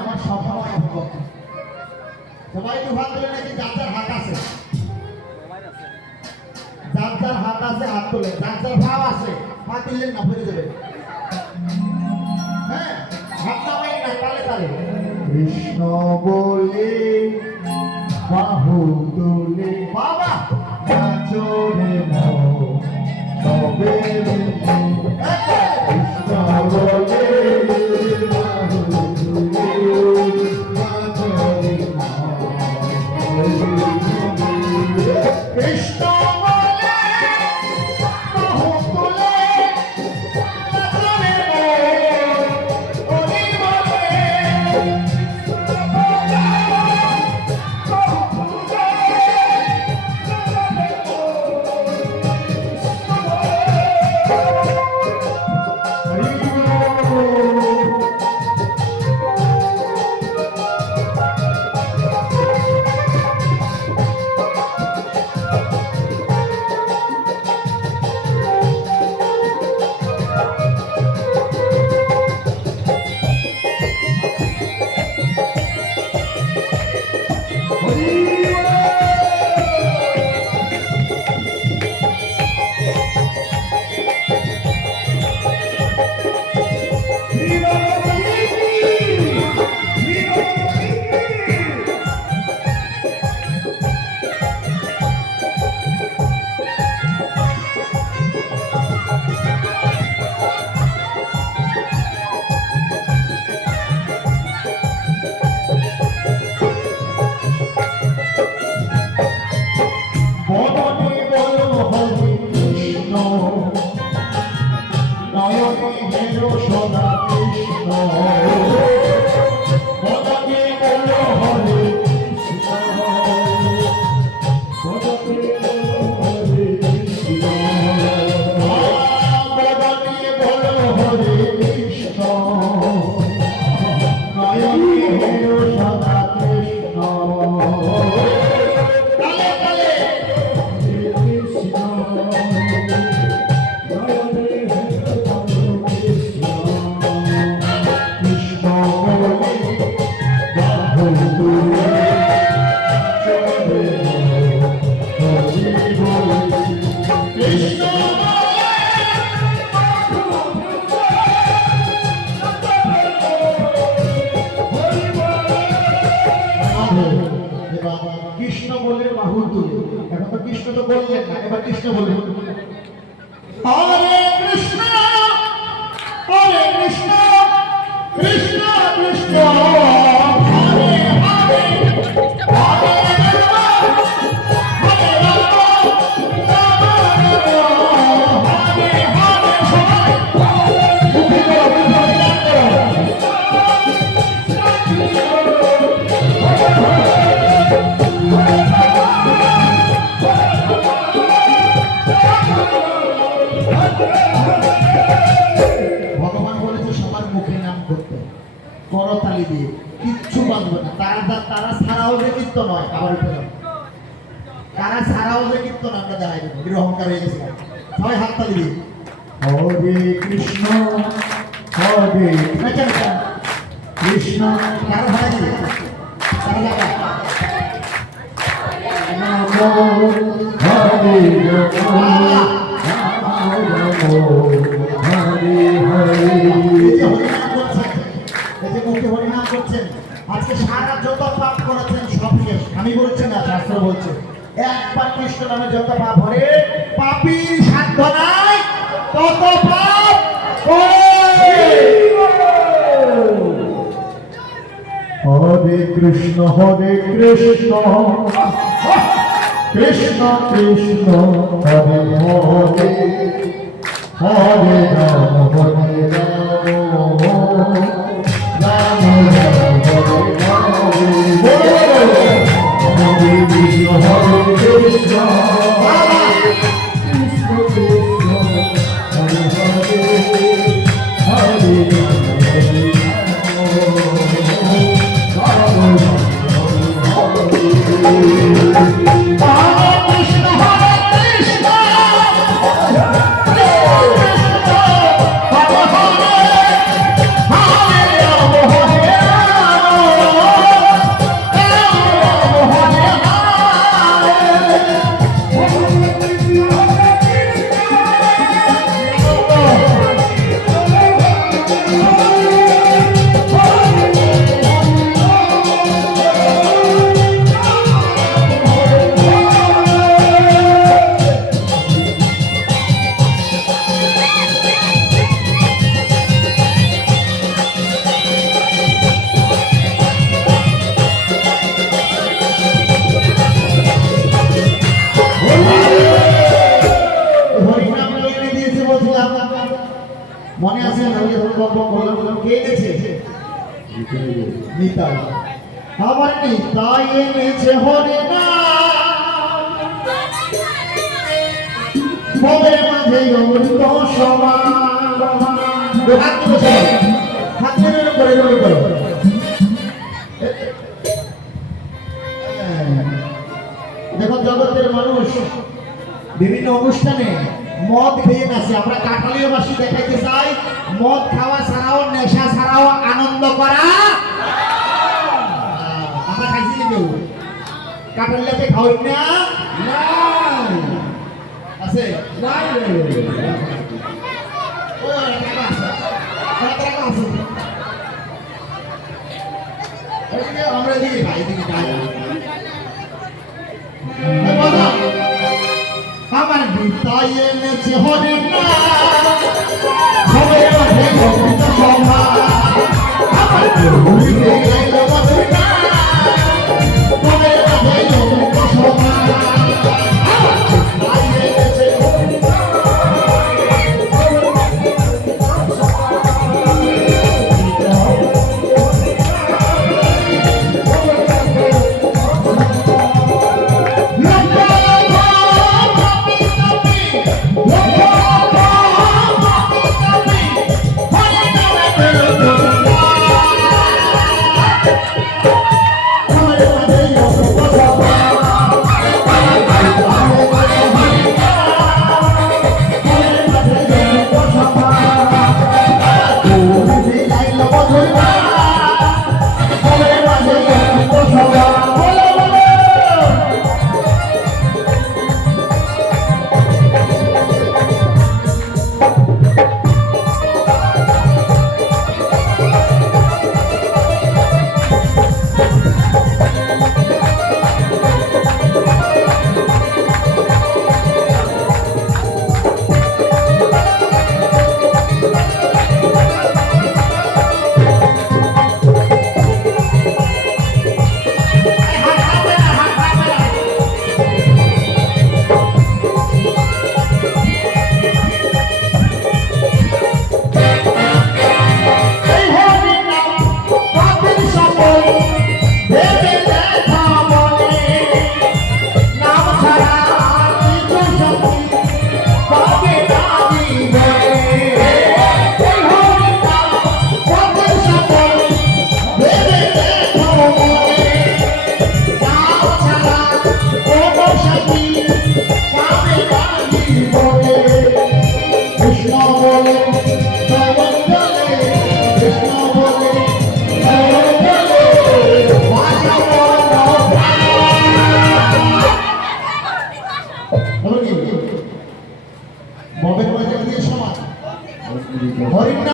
আমার সবসময় সবাই দুহাত তুলে নাকি যার যার হাত আছে, যার যার হাত আছে হাত তোলে, যার যার ভাব আছে হাত দিলেন না ফেলে দেবে। হ্যাঁ, হাত নামাই না, তালে তালে কৃষ্ণ বলে বাহু তুলে বাবা নাচরে তবে কৃষ্ণ বলে বাহু তুলে নাচরে কৃষ্ণ বলে বাহু তুলে কৃষ্ণ বলে বাহু তুলে, এখন তো কৃষ্ণ তো বললেন না, এবার কৃষ্ণ বলে হরে কৃষ্ণ হরে কৃষ্ণ কৃষ্ণ কৃষ্ণ হরে হরে হরে রাম হরে রাম রাম রাম হরে হরে সবাই মুখে বলো ভগবান বলেছে সবার মুখে নাম করতে, করতালি দিয়ে কিচ্ছু বাঁধবে না। তারা ছাড়াও যে কীর্তন নয়, আবার উঠে যাবে, তারা ছাড়াও যে কীর্তন আমরা দেখাই দেবো, এর অহংকার হয়ে গেছে। সবাই হাততালি দিয়ে হরে কৃষ্ণ হরে কৃষ্ণ কারো ভাই দিয়ে তারা যাবে আজকে সারা যত পাপ করেছেন সব শেষ। আমি বলছি না, শাস্ত্র বলছে একবার কৃষ্ণ নামে যত পাপ হরে পাপীর সাধ্য নাই তত পাপ হরে কৃষ্ণ কৃষ্ণ কৃষ্ণ হরে হরে হরে রাম হরে রাম রাম রাম হরে কৃষ্ণ হরে কৃষ্ণ কৃষ্ণ কৃষ্ণ হরে হরে হরে রাম হরে করলাম কে এনেছে নিতাই আমার নিতাই এনেছে হরে নাম ভবের মাঝে অমৃত সমান হাত তুলে হাত তুলে করে করো দেখো জগতের মানুষ বিভিন্ন অনুষ্ঠানে মদ খেয়ে নাচে আমরা কাঠালিয়াবাসী দেখাইতে চাই মদ খাওয়া ছাড়াও নেশা ছাড়াও আনন্দ করা আমরা খাইছি কেউ কাঠালিয়াতে খাওয়াই না আছে আমরা দিকে ভাই দিকে আমার বিতাই এনেছে হরে না হবে মাঝে অমৃত সমান আমার ভুলিতে গেল মধুর না হবে মাঝে অমৃত সমান আমার বিতাই এনেছে ববের বাজার দিয়ে সমান হরিণ